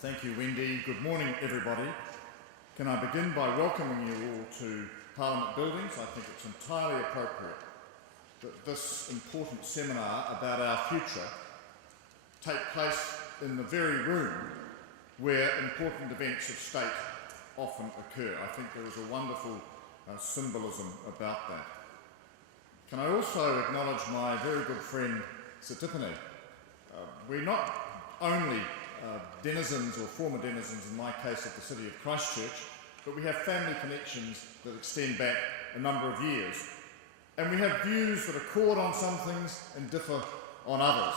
Thank you, Wendy. Good morning, everybody. Can I begin by welcoming you all to Parliament Buildings? I think it's entirely appropriate that this important seminar about our future take place in the very room where important events of state often occur. I think there is a wonderful symbolism about that. Can I also acknowledge my very good friend Sir Tiffany? We're not only denizens or former denizens, in my case, of the city of Christchurch, but we have family connections that extend back a number of years. And we have views that accord on some things and differ on others.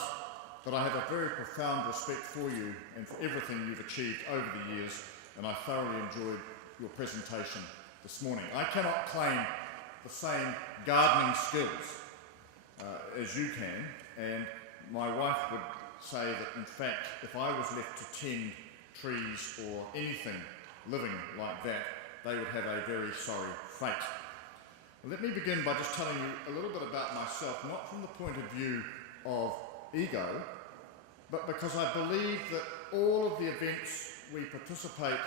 But I have a very profound respect for you and for everything you've achieved over the years, and I thoroughly enjoyed your presentation this morning. I cannot claim the same gardening skills as you can, and my wife would say that, in fact, if I was left to tend trees or anything living like that, they would have a very sorry fate. Let me begin by just telling you a little bit about myself, not from the point of view of ego, but because I believe that all of the events we participate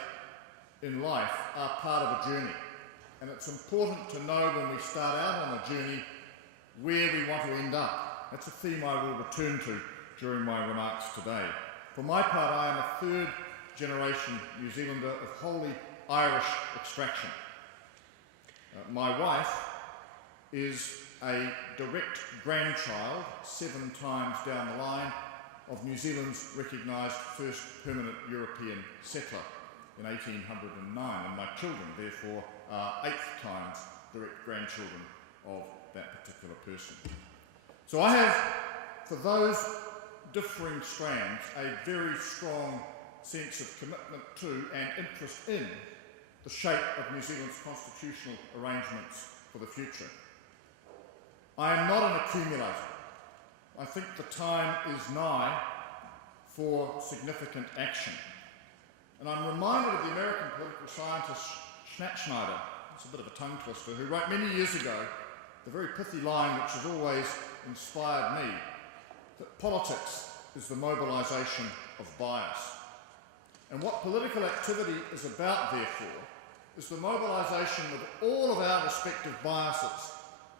in life are part of a journey. And it's important to know when we start out on a journey where we want to end up. That's a theme I will return to during my remarks today. For my part, I am a third generation New Zealander of wholly Irish extraction. My wife is a direct grandchild, 7 times down the line, of New Zealand's recognised first permanent European settler in 1809, and my children, therefore, are 8th times direct grandchildren of that particular person. So I have, for those differing strands, a very strong sense of commitment to and interest in the shape of New Zealand's constitutional arrangements for the future. I am not an accumulator. I think the time is nigh for significant action. And I'm reminded of the American political scientist Schneider, it's a bit of a tongue twister, who wrote many years ago the very pithy line which has always inspired me, that politics is the mobilisation of bias. And what political activity is about, therefore, is the mobilisation of all of our respective biases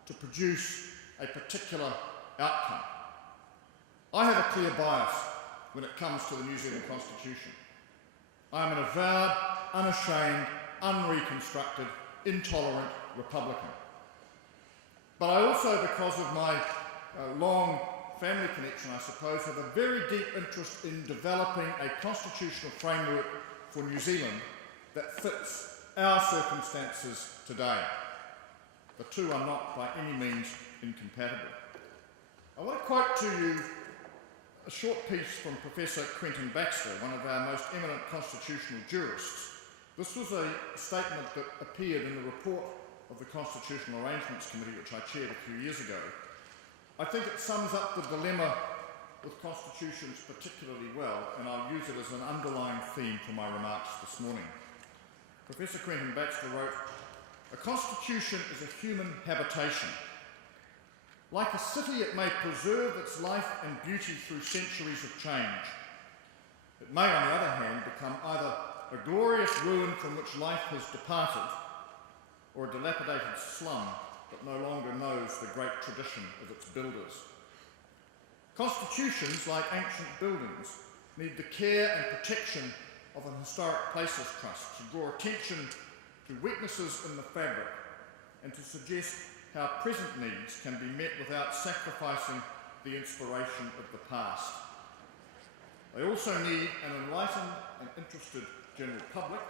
to produce a particular outcome. I have a clear bias when it comes to the New Zealand Constitution. I am an avowed, unashamed, unreconstructed, intolerant Republican. But I also, because of my long family connection, I suppose, have a very deep interest in developing a constitutional framework for New Zealand that fits our circumstances today. The two are not by any means incompatible. I want to quote to you a short piece from Professor Quentin Baxter, one of our most eminent constitutional jurists. This was a statement that appeared in the report of the Constitutional Arrangements Committee, which I chaired a few years ago. I think it sums up the dilemma with constitutions particularly well, and I'll use it as an underlying theme for my remarks this morning. Professor Quentin Baxter wrote, "A constitution is a human habitation. Like a city, it may preserve its life and beauty through centuries of change. It may, on the other hand, become either a glorious ruin from which life has departed, or a dilapidated slum that no longer knows the great tradition of its builders. Constitutions, like ancient buildings, need the care and protection of an historic places trust to draw attention to weaknesses in the fabric and to suggest how present needs can be met without sacrificing the inspiration of the past. They also need an enlightened and interested general public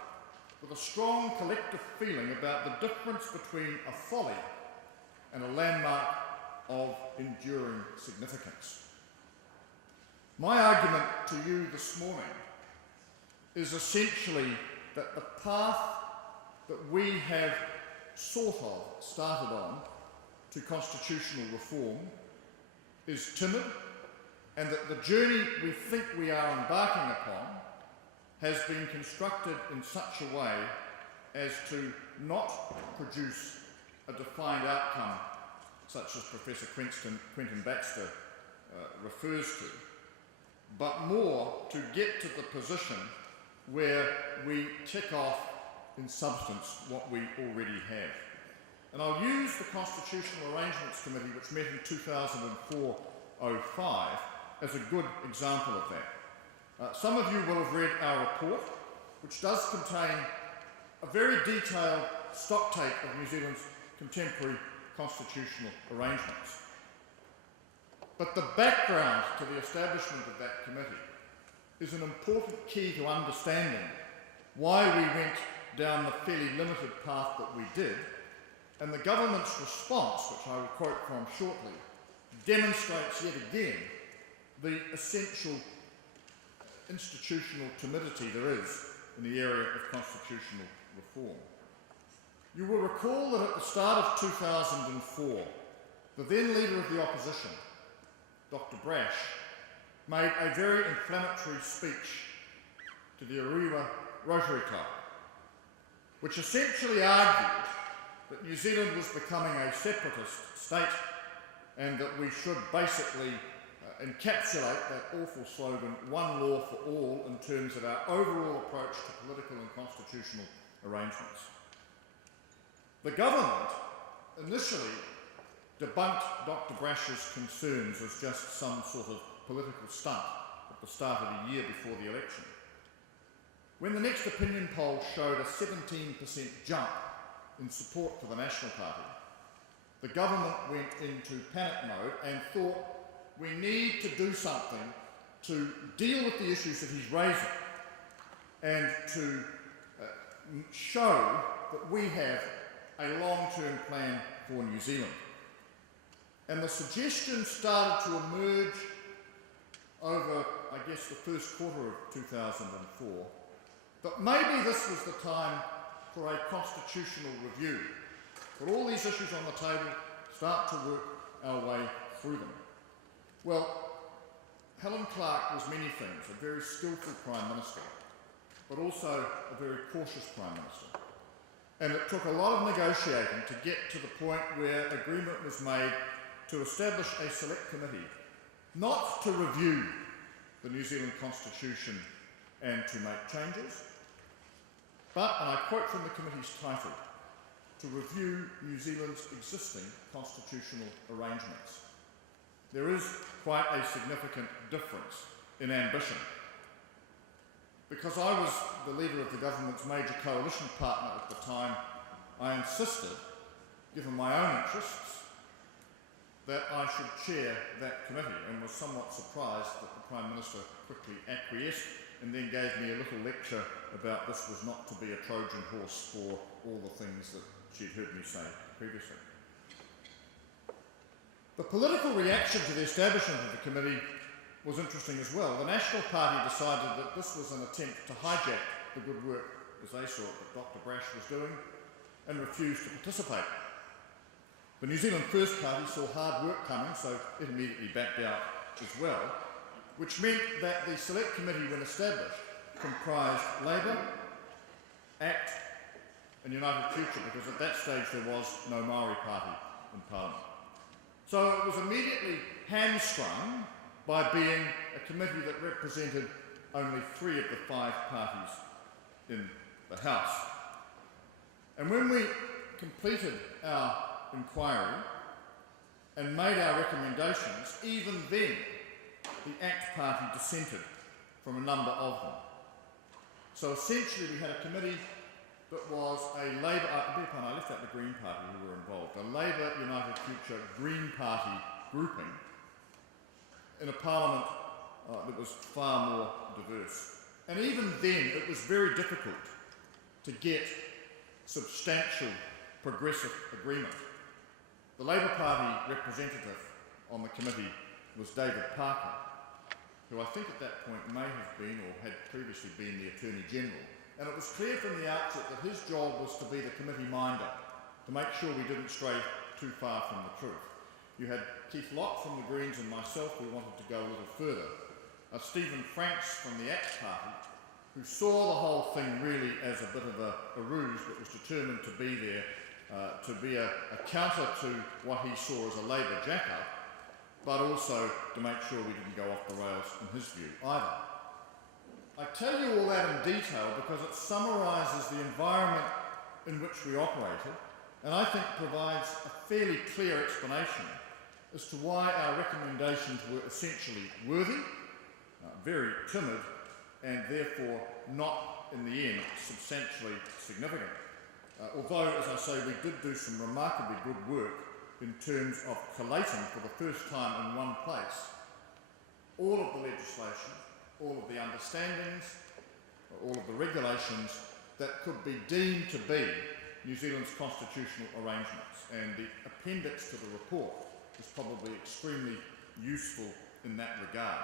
with a strong collective feeling about the difference between a folly and a landmark of enduring significance." My argument to you this morning is essentially that the path that we have sort of started on to constitutional reform is timid, and that the journey we think we are embarking upon has been constructed in such a way as to not produce a defined outcome such as Professor Quentin Baxter refers to, but more to get to the position where we tick off in substance what we already have. And I'll use the Constitutional Arrangements Committee, which met in 2004-05, as a good example of that. Some of you will have read our report, which does contain a very detailed stocktake of New Zealand's contemporary constitutional arrangements. But the background to the establishment of that committee is an important key to understanding why we went down the fairly limited path that we did, and the government's response, which I will quote from shortly, demonstrates yet again the essential institutional timidity there is in the area of constitutional reform. You will recall that at the start of 2004, the then leader of the opposition, Dr. Brash, made a very inflammatory speech to the Ariwa Rotary Club, which essentially argued that New Zealand was becoming a separatist state and that we should basically encapsulate that awful slogan, one law for all, in terms of our overall approach to political and constitutional arrangements. The government initially debunked Dr. Brash's concerns as just some sort of political stunt at the start of the year before the election. When the next opinion poll showed a 17% jump in support for the National Party, the government went into panic mode and thought, we need to do something to deal with the issues that he's raising and to show that we have a long-term plan for New Zealand. And the suggestion started to emerge over, I guess, the first quarter of 2004, that maybe this was the time for a constitutional review. Put all these issues on the table, start to work our way through them. Well, Helen Clark was many things, a very skillful Prime Minister, but also a very cautious Prime Minister. And it took a lot of negotiating to get to the point where agreement was made to establish a select committee, not to review the New Zealand Constitution and to make changes, but, and I quote from the committee's title, to review New Zealand's existing constitutional arrangements. There is quite a significant difference in ambition. Because I was the leader of the government's major coalition partner at the time, I insisted, given my own interests, that I should chair that committee, and was somewhat surprised that the Prime Minister quickly acquiesced and then gave me a little lecture about this was not to be a Trojan horse for all the things that she'd heard me say previously. The political reaction to the establishment of the committee was interesting as well. The National Party decided that this was an attempt to hijack the good work, as they saw it, that Dr. Brash was doing, and refused to participate. The New Zealand First Party saw hard work coming, so it immediately backed out as well, which meant that the Select Committee, when established, comprised Labour, ACT and United Future, because at that stage there was no Maori Party in Parliament. So it was immediately hamstrung by being a committee that represented only 3 of the 5 parties in the House. And when we completed our inquiry and made our recommendations, even then the ACT Party dissented from a number of them. So essentially we had a committee that was a Labour, I left out the Green Party who were involved, a Labour, United Future, Green Party grouping in a parliament that was far more diverse. And even then it was very difficult to get substantial progressive agreement. The Labour Party representative on the committee was David Parker, who I think at that point may have been or had previously been the Attorney General. And it was clear from the outset that his job was to be the committee minder, to make sure we didn't stray too far from the truth. You had Keith Locke from the Greens and myself who wanted to go a little further. Stephen Franks from the ACT Party, who saw the whole thing really as a bit of a ruse, but was determined to be there to be a counter to what he saw as a Labour jack-up, but also to make sure we didn't go off the rails in his view either. I tell you all that in detail because it summarises the environment in which we operated, and I think provides a fairly clear explanation as to why our recommendations were essentially worthy, very timid, and therefore not, in the end, substantially significant. Although, as I say, we did do some remarkably good work in terms of collating for the first time in one place all of the legislation, all of the understandings, all of the regulations that could be deemed to be New Zealand's constitutional arrangements. And the appendix to the report is probably extremely useful in that regard.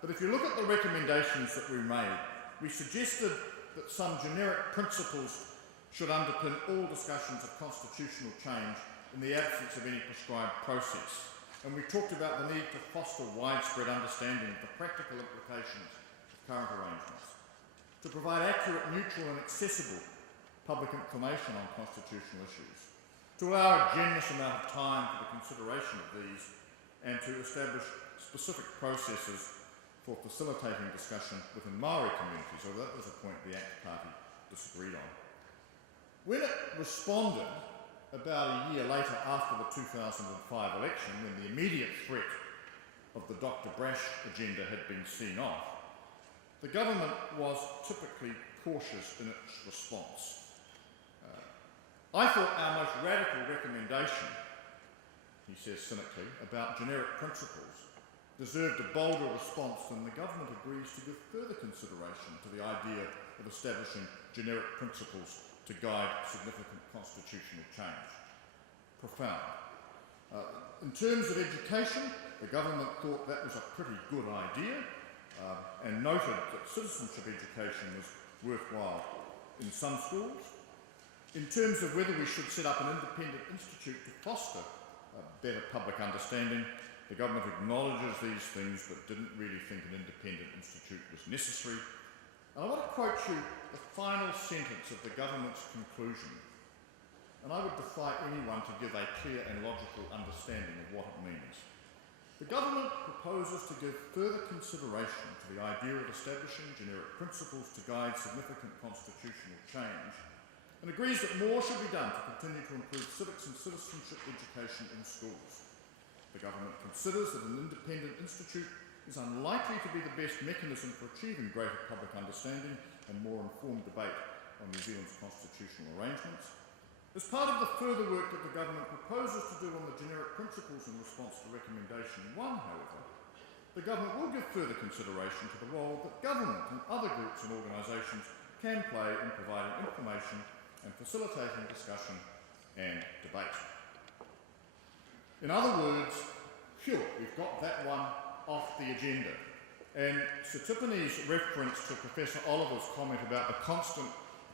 But if you look at the recommendations that we made, we suggested that some generic principles should underpin all discussions of constitutional change in the absence of any prescribed process. And we talked about the need to foster widespread understanding of the practical implications of current arrangements, to provide accurate, neutral and accessible public information on constitutional issues, to allow a generous amount of time for the consideration of these, and to establish specific processes for facilitating discussion within Māori communities, although that was a point the ACT Party disagreed on. When it responded about a year later after the 2005 election, when the immediate threat of the Dr. Brash agenda had been seen off, the government was typically cautious in its response. I thought our most radical recommendation, he says cynically, about generic principles deserved a bolder response than the government agrees to give further consideration to the idea of establishing generic principles to guide significant constitutional change. Profound. In terms of education, the government thought that was a pretty good idea and noted that citizenship education was worthwhile in some schools. In terms of whether we should set up an independent institute to foster better public understanding, the government acknowledges these things but didn't really think an independent institute was necessary. And I want to quote you the final sentence of the government's conclusion, and I would defy anyone to give a clear and logical understanding of what it means. The government proposes to give further consideration to the idea of establishing generic principles to guide significant constitutional change, and agrees that more should be done to continue to improve civics and citizenship education in schools. The government considers that an independent institute is unlikely to be the best mechanism for achieving greater public understanding and more informed debate on New Zealand's constitutional arrangements. As part of the further work that the government proposes to do on the generic principles in response to recommendation 1, however, the government will give further consideration to the role that government and other groups and organisations can play in providing information and facilitating discussion and debate. In other words, phew, we've got that one off the agenda. And Sir Tiffany's reference to Professor Oliver's comment about the constant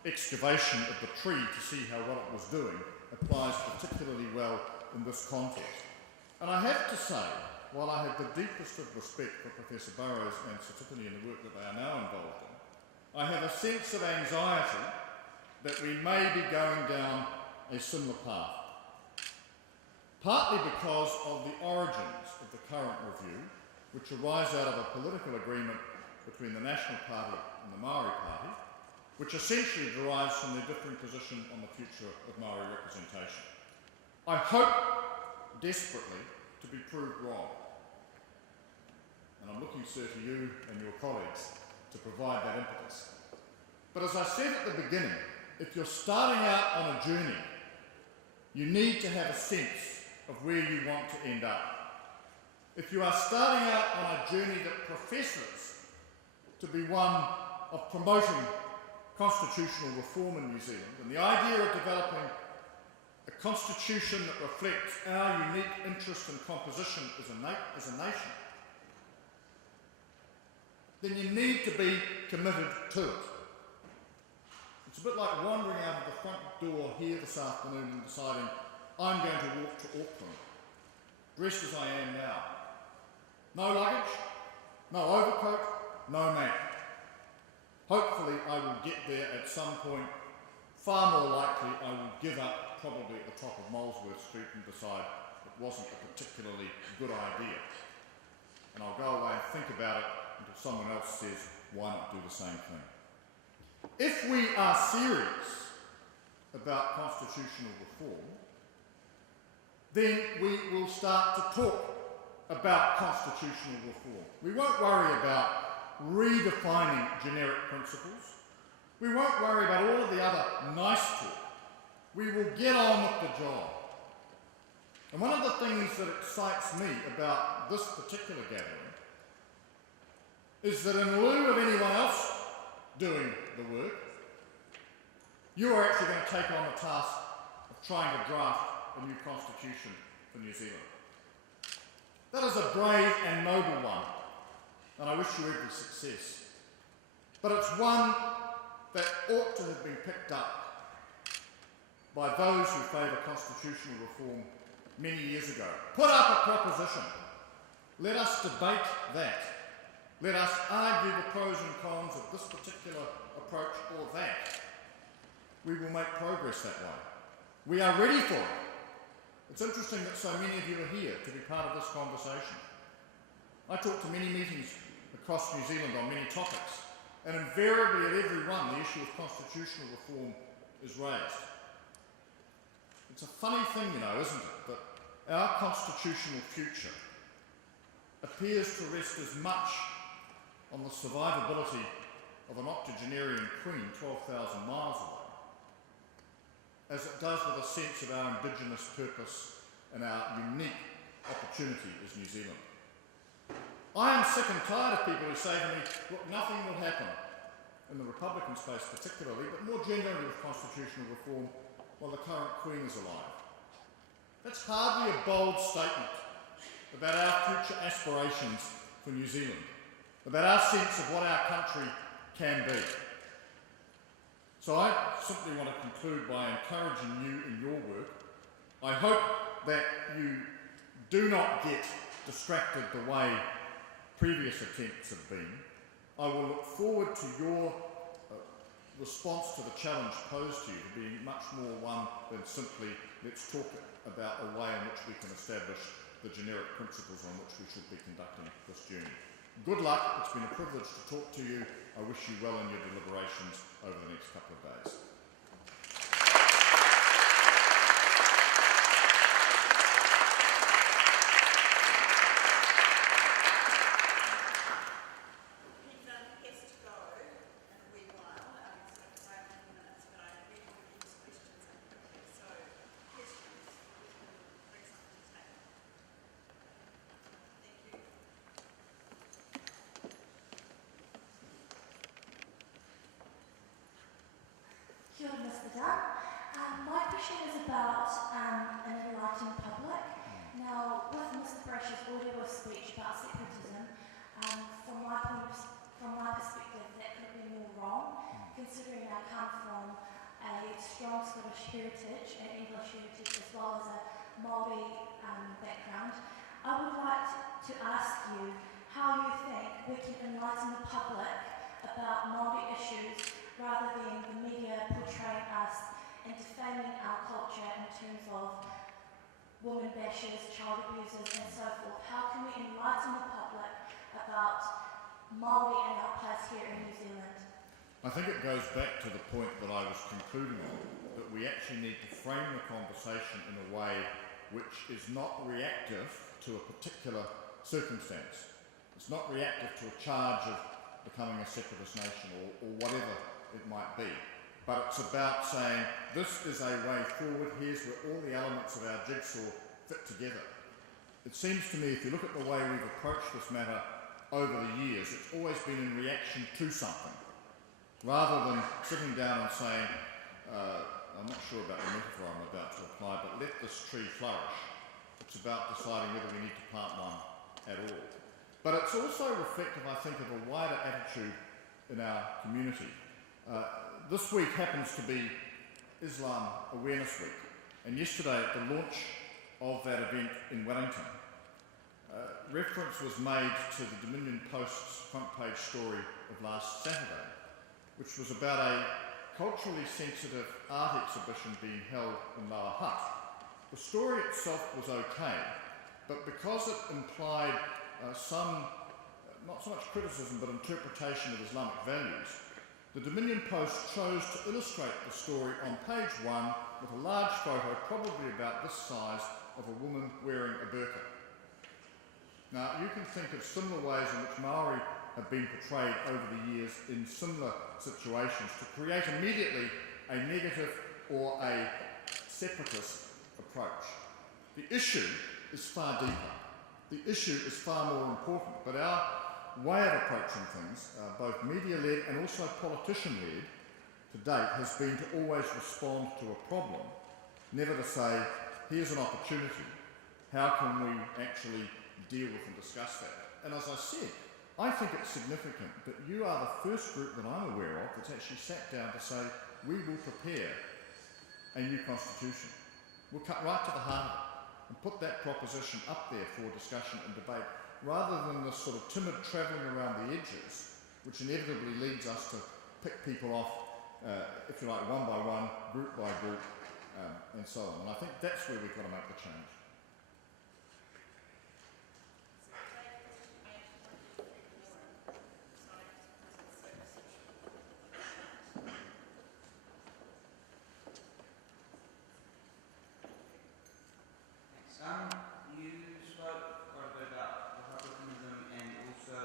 excavation of the tree to see how well it was doing applies particularly well in this context. And I have to say, while I have the deepest of respect for Professor Burrows and Sir Tiffany in the work that they are now involved in, I have a sense of anxiety that we may be going down a similar path. Partly because of the origins of the current review, which arise out of a political agreement between the National Party and the Māori Party, which essentially derives from their differing position on the future of Māori representation. I hope desperately to be proved wrong. And I'm looking, sir, to you and your colleagues to provide that impetus. But as I said at the beginning, if you're starting out on a journey, you need to have a sense of where you want to end up. If you are starting out on a journey that professes to be one of promoting constitutional reform in New Zealand, and the idea of developing a constitution that reflects our unique interest and composition as a nation, then you need to be committed to it. It's a bit like wandering out of the front door here this afternoon and deciding, I'm going to walk to Auckland, dressed as I am now. No luggage, no overcoat, no map. Hopefully I will get there at some point. Far more likely I will give up probably at the top of Molesworth Street and decide it wasn't a particularly good idea. and I'll go away and think about it until someone else says, why not do the same thing? If we are serious about constitutional reform, then we will start to talk about constitutional reform. We won't worry about redefining generic principles. We won't worry about all of the other nice talk. We will get on with the job. And one of the things that excites me about this particular gathering is that in lieu of anyone else doing the work, you are actually going to take on the task of trying to draft a new constitution for New Zealand. That is a brave and noble one, and I wish you every success. But it's one that ought to have been picked up by those who favour constitutional reform many years ago. Put up a proposition. Let us debate that. Let us argue the pros and cons of this particular approach or that. We will make progress that way. We are ready for it. It's interesting that so many of you are here to be part of this conversation. I talk to many meetings across New Zealand on many topics, and invariably at every one the issue of constitutional reform is raised. It's a funny thing, you know, isn't it, that our constitutional future appears to rest as much on the survivability of an octogenarian queen 12,000 miles away as it does with a sense of our indigenous purpose and our unique opportunity as New Zealand. I am sick and tired of people who say to me, look, nothing will happen in the Republican space particularly, but more generally with constitutional reform while the current Queen is alive. That's hardly a bold statement about our future aspirations for New Zealand, about our sense of what our country can be. So I simply want to conclude by encouraging you in your work. I hope that you do not get distracted the way previous attempts have been. I will look forward to your response to the challenge posed to you to be much more one than simply let's talk about a way in which we can establish the generic principles on which we should be conducting this journey. Good luck. It's been a privilege to talk to you. I wish you well in your deliberations over the next couple of days. Kia ora, Mr. Dunne. My question is about an enlightened public. Now, with Mr. Brash's audio speech about separatism, from my perspective, that could be more wrong, considering I come from a strong Scottish heritage and English heritage as well as a Māori background. I would like to ask you how you think we can enlighten the public about Māori issues rather than the media portraying us and defaming our culture in terms of women bashers, child abusers and so forth. How can we enlighten the public about Māori and our place here in New Zealand? I think it goes back to the point that I was concluding on, that we actually need to frame the conversation in a way which is not reactive to a particular circumstance. It's not reactive to a charge of becoming a separatist nation or whatever it might be. But it's about saying, this is a way forward, here's where all the elements of our jigsaw fit together. It seems to me, if you look at the way we've approached this matter over the years, it's always been in reaction to something, rather than sitting down and saying, I'm not sure about the metaphor I'm about to apply, but let this tree flourish. It's about deciding whether we need to plant one at all. But it's also reflective, I think, of a wider attitude in our community. This week happens to be Islam Awareness Week, and yesterday at the launch of that event in Wellington, reference was made to the Dominion Post's front page story of last Saturday, which was about a culturally sensitive art exhibition being held in Lower Hutt. The story itself was okay, but because it implied not so much criticism, but interpretation of Islamic values, the Dominion Post chose to illustrate the story on page 1 with a large photo, probably about this size, of a woman wearing a burqa. Now, you can think of similar ways in which Maori have been portrayed over the years in similar situations to create immediately a negative or a separatist approach. The issue is far deeper. The issue is far more important, but our way of approaching things, both media-led and also politician-led to date, has been to always respond to a problem, never to say, here's an opportunity, how can we actually deal with and discuss that? And as I said, I think it's significant that you are the first group that I'm aware of that's actually sat down to say, we will prepare a new constitution. We'll cut right to the heart of it and put that proposition up there for discussion and debate, rather than this sort of timid travelling around the edges, which inevitably leads us to pick people off, if you like, one by one, group by group, and so on. And I think that's where we've got to make the change. You spoke quite a bit about republicanism and also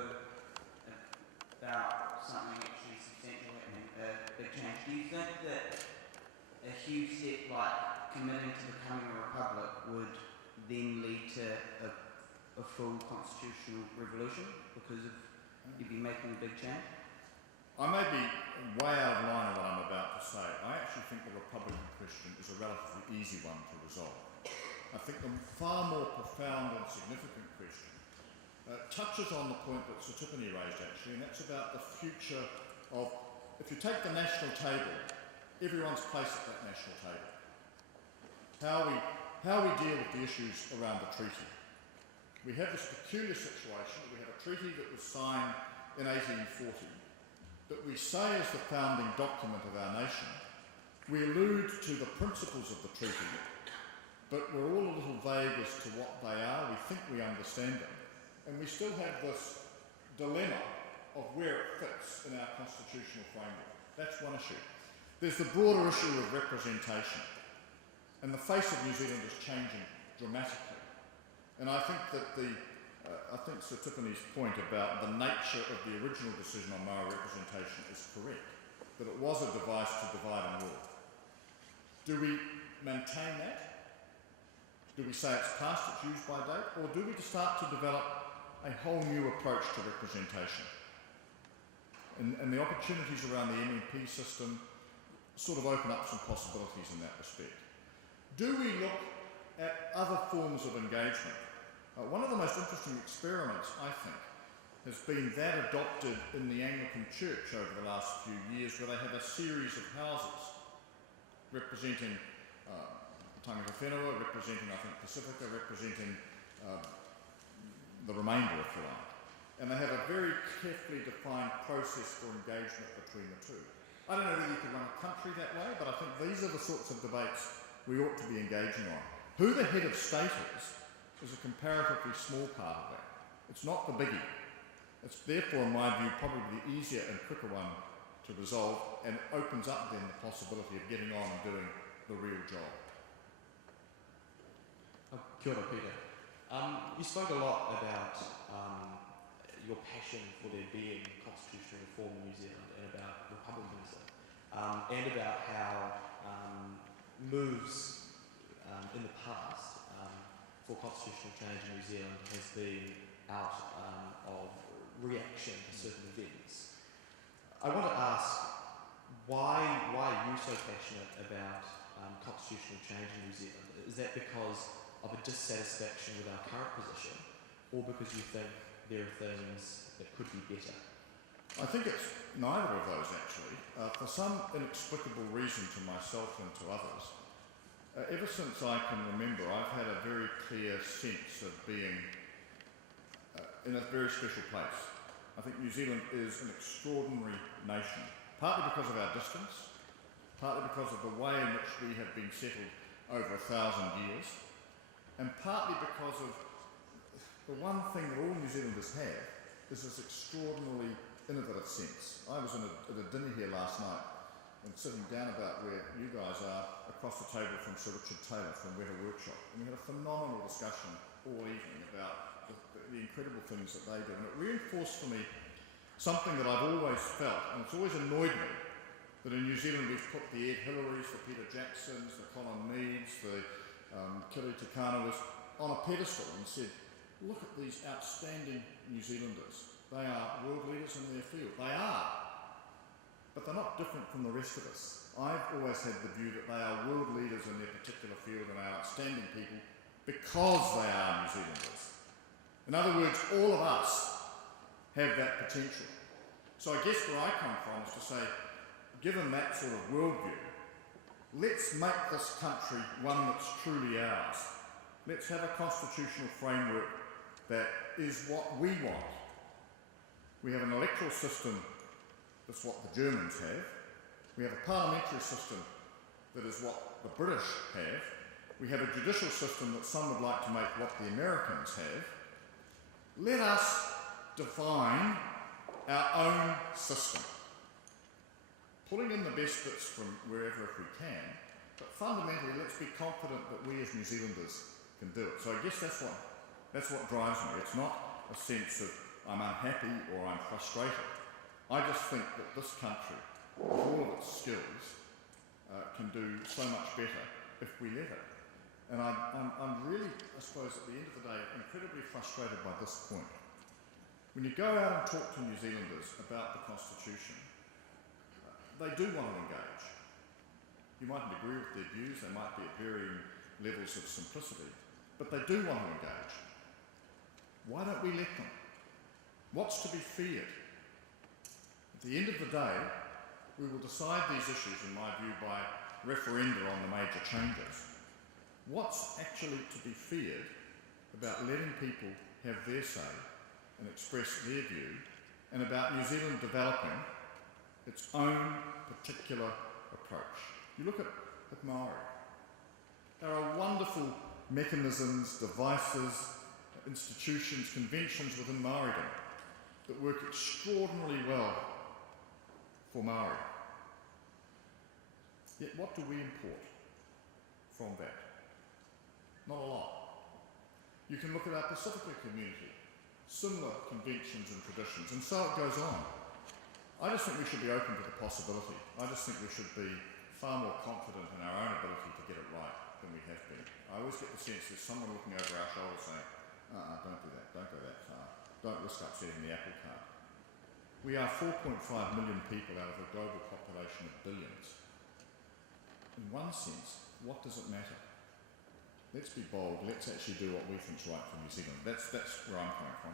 about something actually substantial happening, a big change. Do you think that a huge step like committing to becoming a republic would then lead to a full constitutional revolution because of you'd be making a big change? I may be way out of line of what I'm about to say. I actually think the Republican question is a relatively easy one to resolve. I think the far more profound and significant question touches on the point that Sir Tiffany raised actually, and that's about the future of, if you take the national table, everyone's place at that national table. How we deal with the issues around the treaty. We have this peculiar situation that we have a treaty that was signed in 1840 that we say is the founding document of our nation. We allude to the principles of the treaty, but we're all a little vague as to what they are. We think we understand them. And we still have this dilemma of where it fits in our constitutional framework. That's one issue. There's the broader issue of representation. And the face of New Zealand is changing dramatically. And I think that I think Sir Tiffany's point about the nature of the original decision on Maori representation is correct, that it was a device to divide and rule. Do we maintain that? Do we say it's past its use by date, or do we start to develop a whole new approach to representation? And the opportunities around the MMP system sort of open up some possibilities in that respect. Do we look at other forms of engagement? One of the most interesting experiments, I think, has been that adopted in the Anglican Church over the last few years, where they have a series of houses representing Tangata Whenua, representing, I think, Pacifica, representing the remainder, if you like. And they have a very carefully defined process for engagement between the two. I don't know whether you can run a country that way, but I think these are the sorts of debates we ought to be engaging on. Who the head of state is a comparatively small part of that. It's not the biggie. It's therefore, in my view, probably the easier and quicker one to resolve, and opens up then the possibility of getting on and doing the real job. Kia ora, Peter. You spoke a lot about your passion for there being constitutional reform in New Zealand and about republicanism, and about how moves in the past for constitutional change in New Zealand has been out of reaction to certain events. I want to ask why are you so passionate about constitutional change in New Zealand? Is that because of a dissatisfaction with our current position, or because you think there are things that could be better? I think it's neither of those, actually. For some inexplicable reason to myself and to others, ever since I can remember, I've had a very clear sense of being in a very special place. I think New Zealand is an extraordinary nation, partly because of our distance, partly because of the way in which we have been settled over 1,000 years, and partly because of the one thing that all New Zealanders have is this extraordinarily innovative sense. I was at a dinner here last night and sitting down about where you guys are across the table from Sir Richard Taylor from Weather Workshop, and we had a phenomenal discussion all evening about the incredible things that they do, and it reinforced for me something that I've always felt, and it's always annoyed me, that in New Zealand we've put the Ed Hillarys, the Peter Jacksons, the Colin Meads, the Kiri Takanuas on a pedestal and said, look at these outstanding New Zealanders. They are world leaders in their field. They are. But they're not different from the rest of us. I've always had the view that they are world leaders in their particular field and are outstanding people because they are New Zealanders. In other words, all of us have that potential. So I guess where I come from is to say, given that sort of worldview, let's make this country one that's truly ours. Let's have a constitutional framework that is what we want. We have an electoral system that's what the Germans have. We have a parliamentary system that is what the British have. We have a judicial system that some would like to make what the Americans have. Let us define our own system, pulling in the best bits from wherever if we can, but fundamentally let's be confident that we as New Zealanders can do it. So I guess that's what drives me. It's not a sense of I'm unhappy or I'm frustrated. I just think that this country, with all of its skills, can do so much better if we let it. And I'm really, I suppose, at the end of the day, incredibly frustrated by this point. When you go out and talk to New Zealanders about the Constitution, they do want to engage. You mightn't agree with their views, they might be at varying levels of simplicity, but they do want to engage. Why don't we let them? What's to be feared? At the end of the day, we will decide these issues, in my view, by referenda on the major changes. What's actually to be feared about letting people have their say and express their view, and about New Zealand developing its own particular approach? You look at Maori. There are wonderful mechanisms, devices, institutions, conventions within Maoridom that work extraordinarily well for Maori. Yet what do we import from that? Not a lot. You can look at our Pacifica community, similar conventions and traditions, and so it goes on. I just think we should be open to the possibility. I just think we should be far more confident in our own ability to get it right than we have been. I always get the sense there's someone looking over our shoulder saying, don't do that, don't go that far, don't risk upsetting the apple cart. We are 4.5 million people out of a global population of billions. In one sense, what does it matter? Let's be bold, let's actually do what we think's right for New Zealand. That's where I'm coming from.